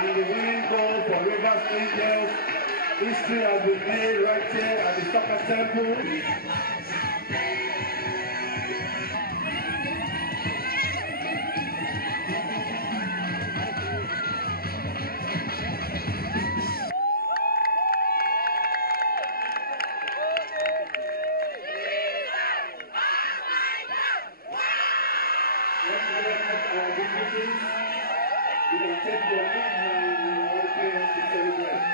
And the winning goal for Rivers Angels. History has been made right here at the Soccer Temple. You can take your and all the players to celebrate.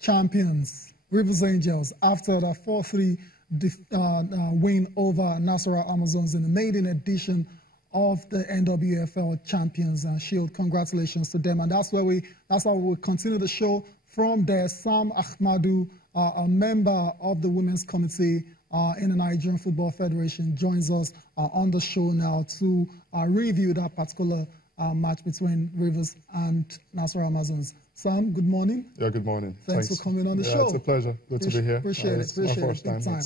Champions, Rivers Angels, after the 4-3 win over Nasarawa Amazons in the maiden edition of the NWFL Champions Shield. Congratulations to them, and that's how we'll continue the show from there. Sam Ahmadu, a member of the Women's Committee in the Nigerian Football Federation, joins us on the show now to review that particular match between Rivers and Nasarawa Amazons. Sam, good morning. Yeah, good morning. Thanks for coming on the show. It's a pleasure. Good to be here. Appreciate it. My first time.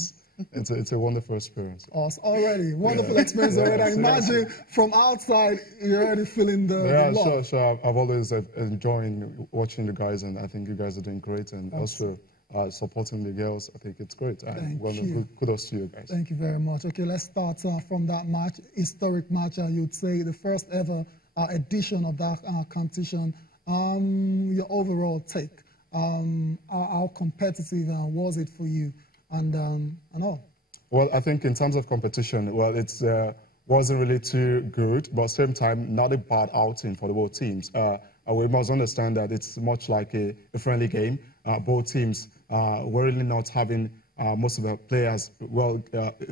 It's a wonderful experience. Awesome. Already, wonderful experience already. I imagine from outside, you're already feeling the love. Sure. I've always enjoying watching you guys, and I think you guys are doing great, and also supporting the girls. I think it's great. Thank you. Kudos to you guys. Thank you very much. Okay, let's start from that match, historic match, you'd say the first ever edition of that competition. Your overall take, how competitive was it for you, and all? Well, I think in terms of competition, well, it wasn't really too good, but at the same time, not a bad outing for the both teams. We must understand that it's much like a friendly game. Both teams were really not having most of the players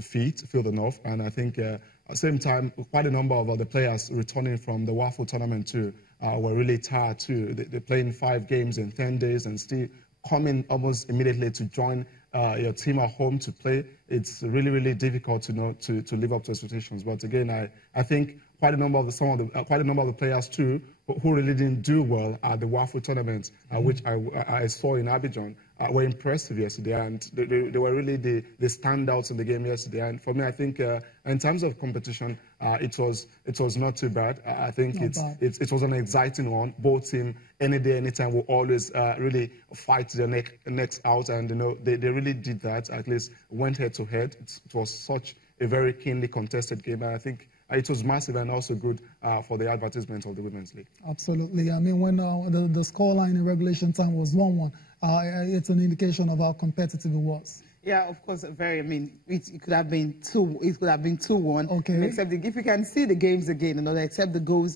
fit enough, and I think at the same time, quite a number of the players returning from the WAFL tournament too were really tired too. They're playing 5 games in 10 days and still coming almost immediately to join your team at home to play. It's really, really difficult to live up to expectations. But again, I think quite a number of the players too who really didn't do well at the WAFL tournament, which I saw in Abidjan, were impressive yesterday, and they were really the standouts in the game yesterday. And for me, I think in terms of competition, it was not too bad. I think it was an exciting one. Both teams, any day, anytime, will always really fight their necks out, and they really did that. At least went head to head. It was such a very keenly contested game, and I think it was massive and also good for the advertisement of the Women's League. Absolutely. I mean, when the scoreline in regulation time was 1-1, it's an indication of how competitive it was. Yeah, of course, very. I mean, it could have been 2. It could have been 2-1. Okay. Except if you can see the games again, except the goal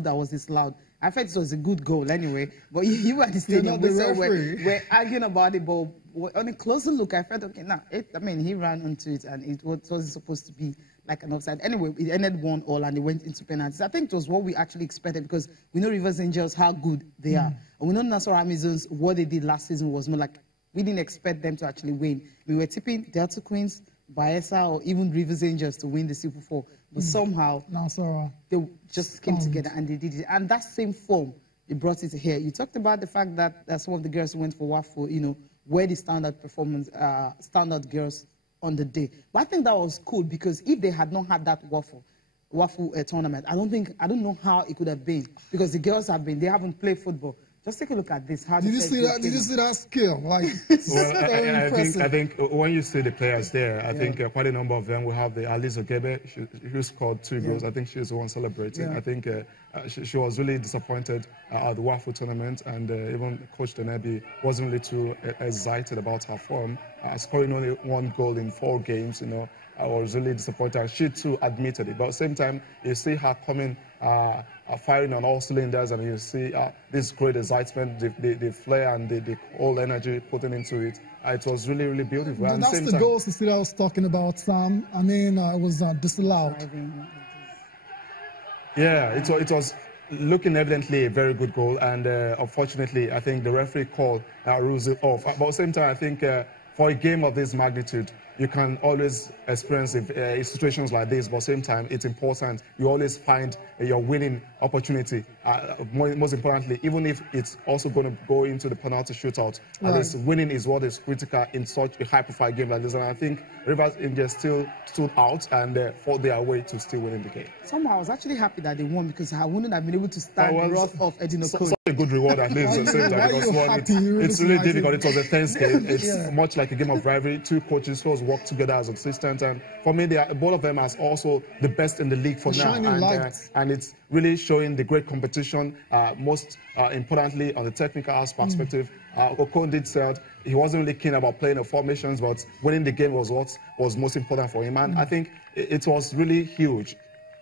that was disallowed. I felt it was a good goal anyway. But you were at the stadium. We're arguing about it, but on a closer look, I felt, okay, he ran into it, and it wasn't supposed to be like an offside. Anyway, it ended 1-1, and they went into penalties. I think it was what we actually expected, because we know Rivers Angels, how good they are. And we know Nasarawa Amazons, what they did last season was more like, we didn't expect them to actually win. We were tipping Delta Queens, Bayelsa, or even Rivers Angels to win the Super 4. But somehow, they just came together and they did it. And that same form, they brought it here. You talked about the fact that some of the girls who went for WAFU, were the standard performance, standard girls on the day. But I think that was cool, because if they had not had that WAFU tournament, I don't know how it could have been, because the girls they haven't played football. Just take a look at this. Did you see that skill? Like, I think when you see the players there, I think quite a number of them. We have the Alice Ogebe, who scored 2 goals. I think she's the one celebrating. I think she was really disappointed at the WAFU tournament, and even Coach Denebi wasn't really too excited about her form. Scoring only 1 goal in 4 games, I was really disappointed. She too admitted it. But at the same time, you see her coming, firing on all cylinders, and you see this great excitement, the flair and the whole energy putting into it. It was really, really beautiful. And that's the goal Cecilia I was talking about, Sam. I mean, it was disallowed. Yeah, it was looking evidently a very good goal, and unfortunately, I think the referee called rules it off. But at the same time, I think for a game of this magnitude, you can always experience situations like this, but at the same time, it's important you always find your winning opportunity. Most importantly, even if it's also going to go into the penalty shootout, at least winning is what is critical in such a high-profile game like this. And I think Rivers Angels still stood out and fought their way to still winning the game. Somehow, I was actually happy that they won, because I wouldn't have been able to stand the wrath of Edino Cole. Such a good reward at least. It's really difficult. It was a tense game. It's much like a game of rivalry. 2 coaches who work together as assistants, and for me, both of them are also the best in the league for now. And it's really showing the great competition. Most importantly, on the technical perspective, Okon said he wasn't really keen about playing the formations, but winning the game was what was most important for him. And I think it was really huge.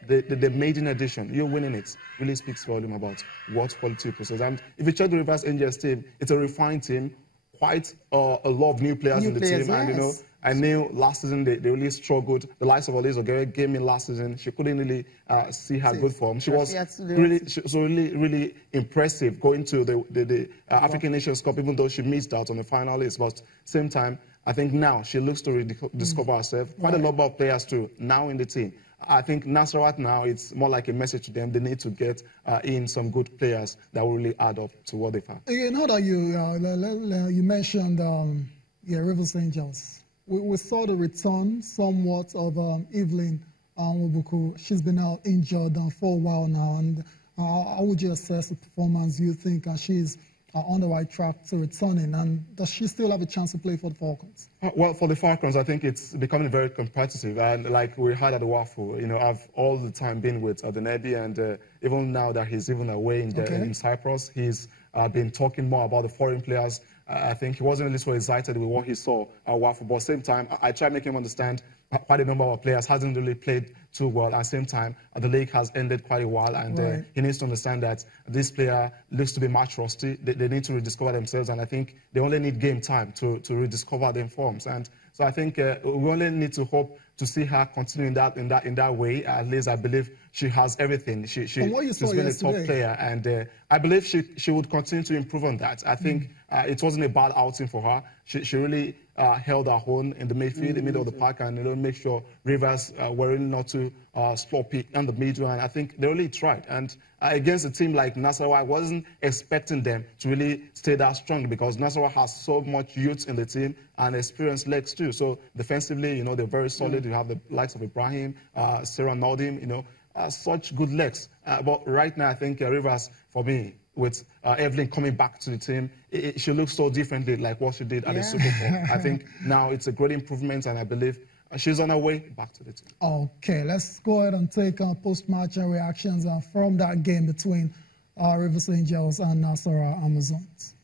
The maiden edition, you're winning it, really speaks volume about what quality you possess. And if you check the Rivers Angels team, it's a refined team, quite a lot of new players in the team. And I knew last season they really struggled. The likes of Alice Ogere came in last season. She couldn't really see her good form. She was really impressive going to the African Nations Cup, even though she missed out on the final list. But same time, I think now she looks to rediscover herself. Quite a number of players too now in the team. I think Nasarawa now, it's more like a message to them. They need to get in some good players that will really add up to what they found. Now that you mentioned Rivers Angels, we saw the return somewhat of Evelyn Mobuku. She's been out injured for a while now. And how would you assess the performance? Do you think she's on the right track to returning? And does she still have a chance to play for the Falcons? Well, for the Falcons, I think it's becoming very competitive. And like we had at the WAFU, I've all the time been with Adenebi, and even now that he's even away in Cyprus, he's been talking more about the foreign players. I think he wasn't really so excited with what he saw at WAFU. But at the same time, I tried to make him understand quite a number of players hasn't really played too well. At the same time, the league has ended quite a while, and he needs to understand that this player looks to be match rusty. They need to rediscover themselves, and I think they only need game time to rediscover their forms. And so I think we only need to hope to see her continue in that way. At least I believe she has everything. She's been a top player, and I believe she would continue to improve on that. I think it wasn't a bad outing for her. She really held her own in the midfield, in the middle of the park, and make sure Rivers were really not too sloppy in the middle. And I think they really tried. And against a team like Nasarawa, I wasn't expecting them to really stay that strong, because Nasarawa has so much youth in the team and experienced legs too. So defensively, they're very solid. You have the likes of Ibrahim, Sarah Nordim, such good legs. But right now, I think Rivers, for me, with Evelyn coming back to the team, she looks so differently like what she did at the Super Bowl. I think now it's a great improvement, and I believe she's on her way back to the team. Okay, let's go ahead and take post-match reactions from that game between Rivers Angels and Nasarawa Amazons.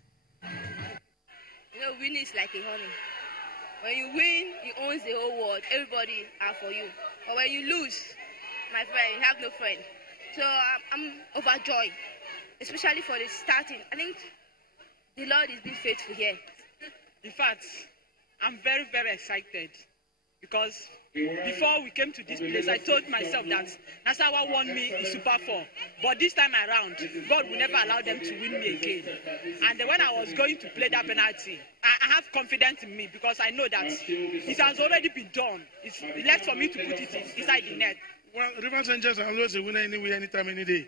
Winning is like a honey. When you win, you own the whole world. Everybody are for you. But when you lose, my friend, you have no friend. So I'm overjoyed, especially for the starting. I think the Lord is being faithful here. In fact, I'm very, very excited because before we came to this place, I told myself that Nasarawa won me in Super 4. But this time around, God will never allow them to win me again. And when I was going to play that penalty, I have confidence in me because I know that it has already been done. It's left for me to put it inside the net. Well, Rivers Angels are always a winner anywhere, anytime, any day.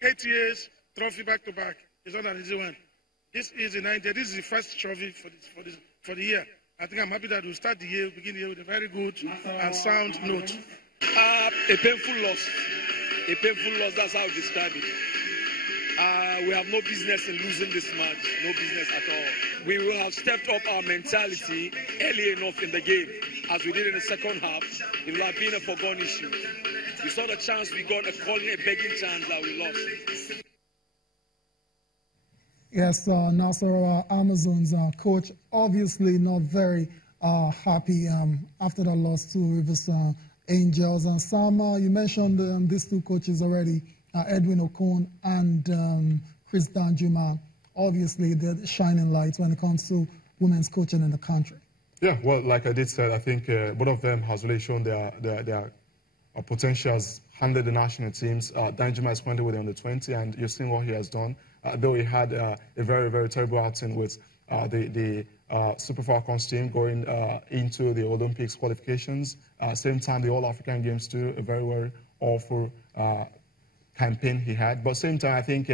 8 years, trophy back-to-back. It's not an easy one. This is the 90th. This is the first trophy for the year. I think I'm happy that we'll start the year, begin the year with a very good and sound note. A painful loss. A painful loss, that's how I describe it. We have no business in losing this match. No business at all. We will have stepped up our mentality early enough in the game. As we did in the second half, it will have been a foregone issue. We saw the chance we got, a calling, a begging chance that we lost. Yes, Nasarawa Amazons coach obviously not very happy after that loss to Rivers Angels. And Sam, you mentioned these two coaches already, Edwin Okon and Chris Danjuma. Obviously, they're the shining lights when it comes to women's coaching in the country. Yeah, well, like I did say, I think both of them has really shown their potentials, handled the national teams. Danjuma is currently with the under-20, and you've seen what he has done. Though he had a very, very terrible outing with the Super Falcons team going into the Olympics qualifications. Same time, the All-African Games too, a very, very awful campaign he had. But same time, I think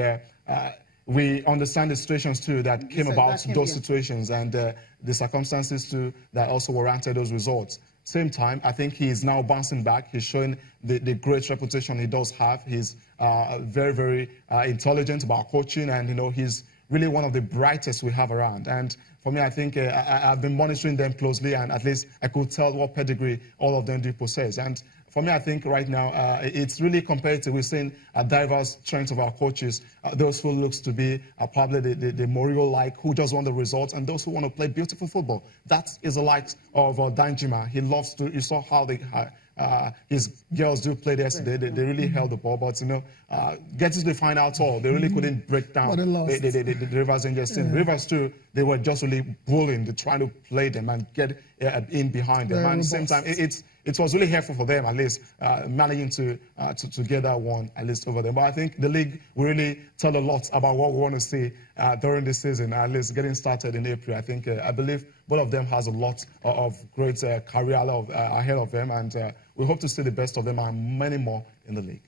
we understand the situations too that came about those situations and the circumstances too that also warranted those results. Same time, I think he is now bouncing back. He's showing the great reputation he does have. He's very, very intelligent about coaching, and he's really one of the brightest we have around. And for me, I think I've been monitoring them closely, and at least I could tell what pedigree all of them do possess. And for me, I think right now it's really competitive. We've seen diverse strengths of our coaches, those who looks to be probably the Mourinho-like, who just want the results, and those who want to play beautiful football. That is the likes of Danjuma. He loves to, you saw how his girls do play yesterday. They really held the ball, but getting to the final tour, they really couldn't break down the Rivers Angels team. Rivers too, they were just really bullying. They're trying to play them and get in behind them. And at the same time, it was really helpful for them, at least, managing to get that one, at least, over them. But I think the league will really tell a lot about what we want to see during this season, at least getting started in April. I think, I believe both of them has a lot of great career ahead of them, and we hope to see the best of them and many more in the league.